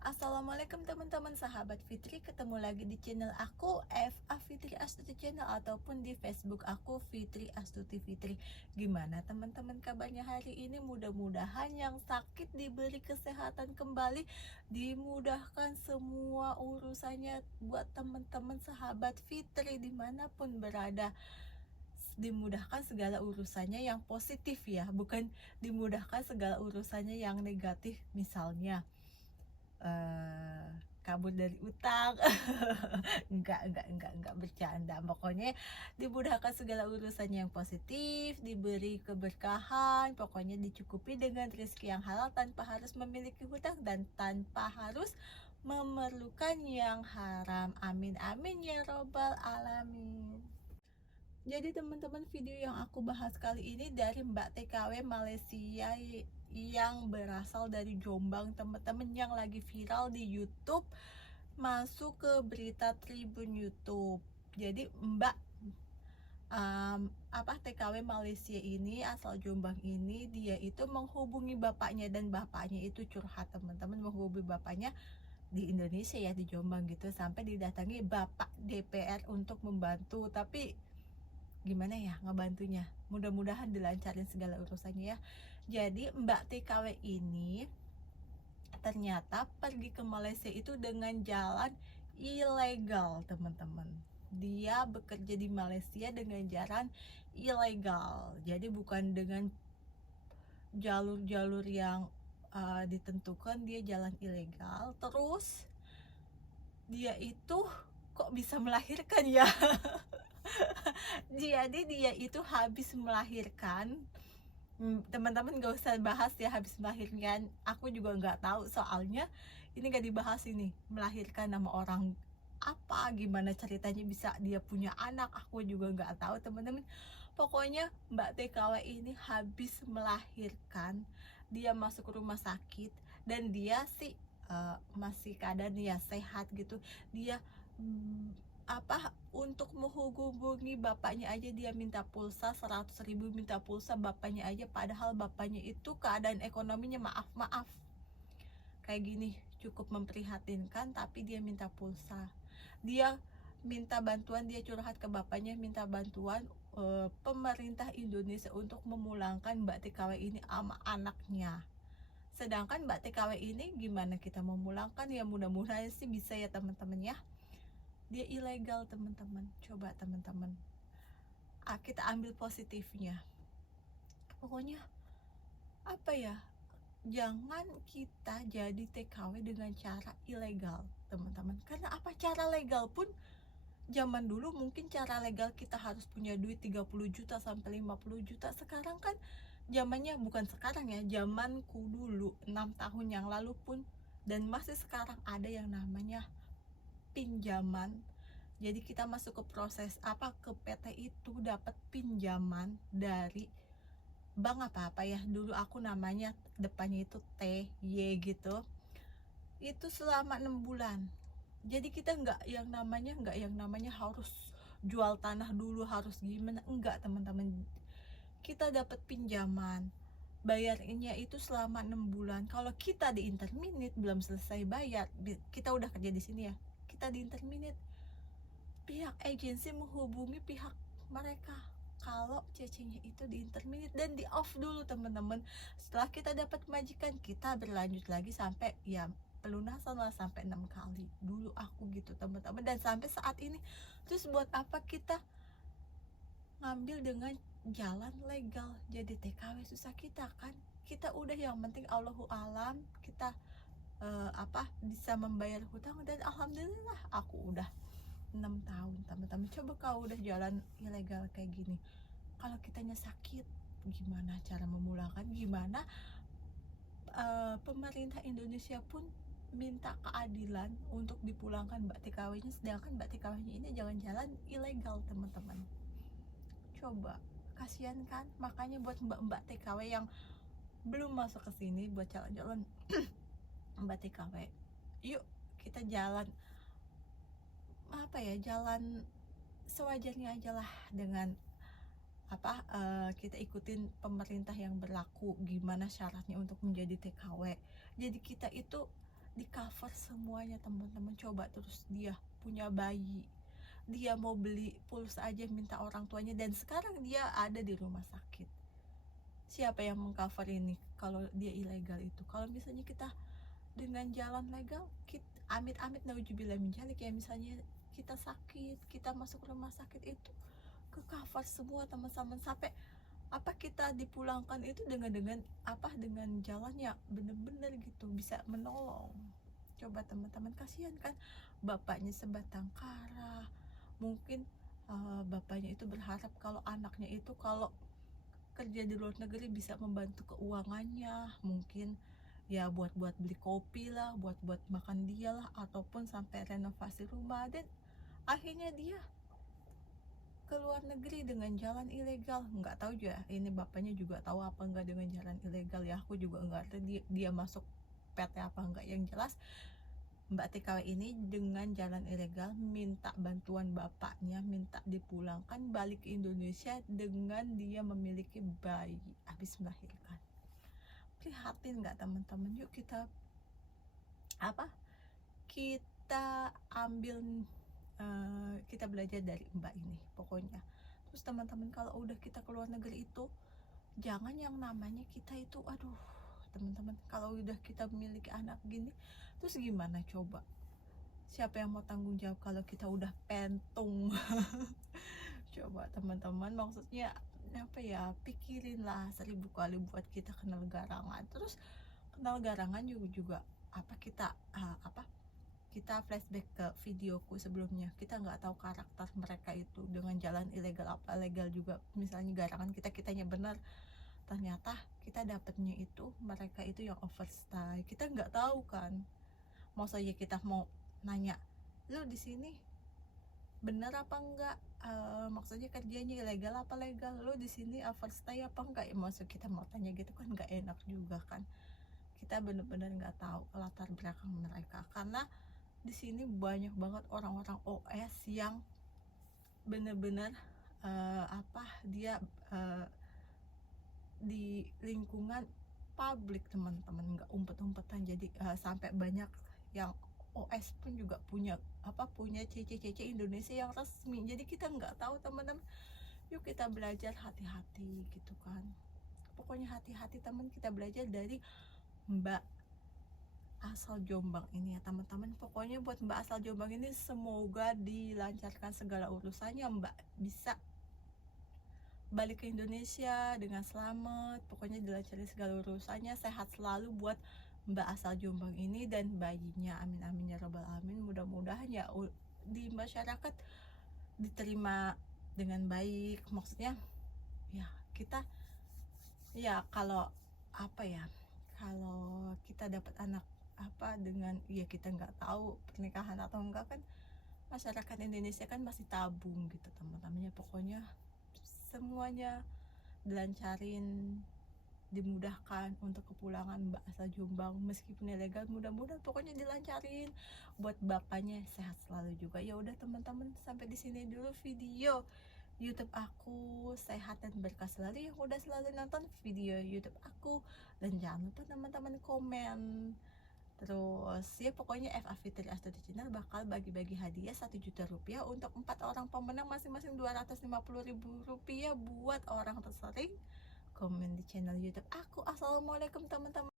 Assalamualaikum teman-teman sahabat Fitri, ketemu lagi di channel aku FA Fitri Astuti Channel ataupun di Facebook aku Fitri Astuti Fitri. Gimana teman-teman kabarnya hari ini? Mudah-mudahan yang sakit diberi kesehatan kembali, dimudahkan semua urusannya buat teman-teman sahabat Fitri dimanapun berada, dimudahkan segala urusannya yang positif ya, bukan dimudahkan segala urusannya yang negatif, misalnya kabur dari utang. Enggak bercanda. Pokoknya dimudahkan segala urusannya yang positif, diberi keberkahan, pokoknya dicukupi dengan rezeki yang halal tanpa harus memiliki hutang dan tanpa harus memerlukan yang haram. Amin amin ya robbal alamin. Jadi teman-teman, video yang aku bahas kali ini dari Mbak TKW Malaysia yang berasal dari Jombang, teman-teman, yang lagi viral di YouTube, masuk ke berita Tribun YouTube. Jadi Mbak TKW Malaysia ini asal Jombang ini, dia itu menghubungi bapaknya dan bapaknya itu curhat, teman-teman, menghubungi bapaknya di Indonesia ya, di Jombang gitu, sampai didatangi Bapak DPR untuk membantu. Tapi gimana ya ngebantunya, mudah-mudahan dilancarin segala urusannya ya. Jadi Mbak TKW ini ternyata pergi ke Malaysia itu dengan jalan ilegal, teman-teman. Dia bekerja di Malaysia dengan jalan ilegal, jadi bukan dengan jalur-jalur yang ditentukan, dia jalan ilegal. Terus dia itu kok bisa melahirkan ya? Jadi dia itu habis melahirkan, teman-teman gak usah bahas ya habis melahirkan, aku juga nggak tahu soalnya ini gak dibahas, ini melahirkan nama orang apa, gimana ceritanya bisa dia punya anak, aku juga nggak tahu teman-teman. Pokoknya Mbak TKW ini habis melahirkan, dia masuk rumah sakit dan dia sih masih keadaan ya sehat gitu. Dia untuk menghubungi bapaknya aja dia minta pulsa 100.000, minta pulsa bapaknya aja, padahal bapaknya itu keadaan ekonominya maaf kayak gini, cukup memprihatinkan, tapi dia minta pulsa, dia minta bantuan, dia curhat ke bapaknya, minta bantuan pemerintah Indonesia untuk memulangkan Mbak TKW ini sama anaknya. Sedangkan Mbak TKW ini gimana kita memulangkan ya, mudah-mudahan sih bisa ya teman-teman ya. Dia ilegal teman-teman. Coba teman-teman, kita ambil positifnya. Pokoknya apa ya, jangan kita jadi TKW dengan cara ilegal teman-teman. Karena apa, cara legal pun zaman dulu mungkin cara legal kita harus punya duit 30 juta sampai 50 juta. Sekarang kan zamannya, bukan sekarang ya, zamanku dulu 6 tahun yang lalu pun dan masih sekarang ada yang namanya pinjaman. Jadi kita masuk ke proses ke PT itu dapat pinjaman dari bank apa ya, dulu aku namanya depannya itu TY gitu, itu selama 6 bulan. Jadi kita nggak yang namanya harus jual tanah dulu, harus gimana, enggak teman-teman. Kita dapat pinjaman, bayarnya itu selama 6 bulan. Kalau kita di interminate belum selesai bayar, kita udah kerja di sini ya, kita di interminate, pihak agensi menghubungi pihak mereka kalau cc-nya itu di interminate dan di off dulu teman-teman. Setelah kita dapat majikan, kita berlanjut lagi sampai ya pelunasan lah, sampai 6 kali dulu aku gitu teman-teman, dan sampai saat ini. Terus buat apa kita ngambil dengan jalan legal jadi TKW? Susah kita kan, kita udah yang penting Allahu alam kita bisa membayar hutang, dan alhamdulillah aku udah 6 tahun teman-teman. Coba kalau udah jalan ilegal kayak gini, kalau kitanya sakit gimana cara memulangkan, gimana pemerintah Indonesia pun minta keadilan untuk dipulangkan Mbak TKW-nya, sedangkan Mbak TKW-nya ini jalan-jalan ilegal teman-teman. Coba, kasihan kan? Makanya buat mbak-mbak TKW yang belum masuk ke sini, buat jalan-jalan Mbak TKW, yuk kita jalan jalan sewajarnya aja lah, dengan kita ikutin pemerintah yang berlaku, gimana syaratnya untuk menjadi TKW. Jadi kita itu di cover semuanya teman-teman. Coba terus dia punya bayi, dia mau beli pulsa aja minta orang tuanya, dan sekarang dia ada di rumah sakit. Siapa yang mengcover ini kalau dia ilegal itu? Kalau misalnya kita dengan jalan legal, kita amit-amit naujubillah min dzalik, ya misalnya kita sakit, kita masuk rumah sakit itu ke cover semua teman-teman, sampai apa kita dipulangkan itu dengan apa, dengan jalannya bener-bener gitu bisa menolong. Coba teman-teman, kasihan kan bapaknya sebatang kara, mungkin bapaknya itu berharap kalau anaknya itu kalau kerja di luar negeri bisa membantu keuangannya, mungkin ya buat beli kopi lah, buat makan dia lah, ataupun sampai renovasi rumah, dan akhirnya dia ke luar negeri dengan jalan ilegal. Nggak tahu juga ini bapaknya juga tahu apa enggak dengan jalan ilegal, ya aku juga nggak ngerti dia masuk PT apa enggak. Yang jelas Mbak TKW ini dengan jalan ilegal minta bantuan bapaknya, minta dipulangkan balik ke Indonesia dengan dia memiliki bayi habis melahirkan. Prihatin nggak teman-teman? Yuk kita apa, kita ambil kita belajar dari Mbak ini pokoknya. Terus teman-teman, kalau udah kita keluar negeri itu jangan yang namanya kita itu, aduh teman-teman, kalau udah kita memiliki anak gini terus gimana coba, siapa yang mau tanggung jawab kalau kita udah pentung? Coba teman-teman, maksudnya apa ya, pikirin lah 1000 kali buat kita kenal garangan. Terus kenal garangan juga apa, kita apa, kita flashback ke videoku sebelumnya, kita nggak tahu karakter mereka itu dengan jalan ilegal apa legal juga, misalnya garangan kitanya benar, ternyata kita dapetnya itu mereka itu yang overstay, kita nggak tahu kan. Mau saja kita mau nanya, lu di sini bener apa enggak, maksudnya kerjanya ilegal apa legal, lu di sini overstay apa enggak, ya maksud kita mau tanya gitu kan nggak enak juga kan. Kita bener-bener nggak tahu latar belakang mereka, karena di sini banyak banget orang-orang OS yang bener-bener apa, dia di lingkungan publik teman-teman, nggak umpet-umpetan. Jadi sampai banyak yang OS pun juga punya apa, punya CC Indonesia yang resmi, jadi kita nggak tahu teman-teman. Yuk kita belajar hati-hati gitu kan, pokoknya hati-hati teman. Kita belajar dari Mbak asal Jombang ini ya teman-teman. Pokoknya buat Mbak asal Jombang ini semoga dilancarkan segala urusannya, Mbak bisa balik ke Indonesia dengan selamat, pokoknya dilancarkan segala urusannya, sehat selalu buat Mbak asal Jombang ini dan bayinya, amin amin ya robbal alamin. Mudah-mudahan ya di masyarakat diterima dengan baik, maksudnya ya kita ya kalau apa ya, kalau kita dapat anak apa dengan ya kita nggak tahu pernikahan atau enggak kan, masyarakat Indonesia kan masih tabung gitu teman-temannya. Pokoknya semuanya dilancarin, dimudahkan untuk kepulangan Mbak asal Jombang meskipun ilegal, mudah-mudahan pokoknya dilancarin buat bapaknya, sehat selalu juga. Ya udah teman-teman, sampai di sini dulu video YouTube aku, sehat dan berkah selalu yang udah selalu nonton video YouTube aku, dan jangan lupa teman-teman komen. Terus ya pokoknya FA Fitri Astuti Channel bakal bagi-bagi hadiah 1 juta rupiah untuk 4 orang pemenang, masing-masing 250.000 rupiah buat orang tersering komen di channel YouTube aku. Assalamualaikum teman-teman.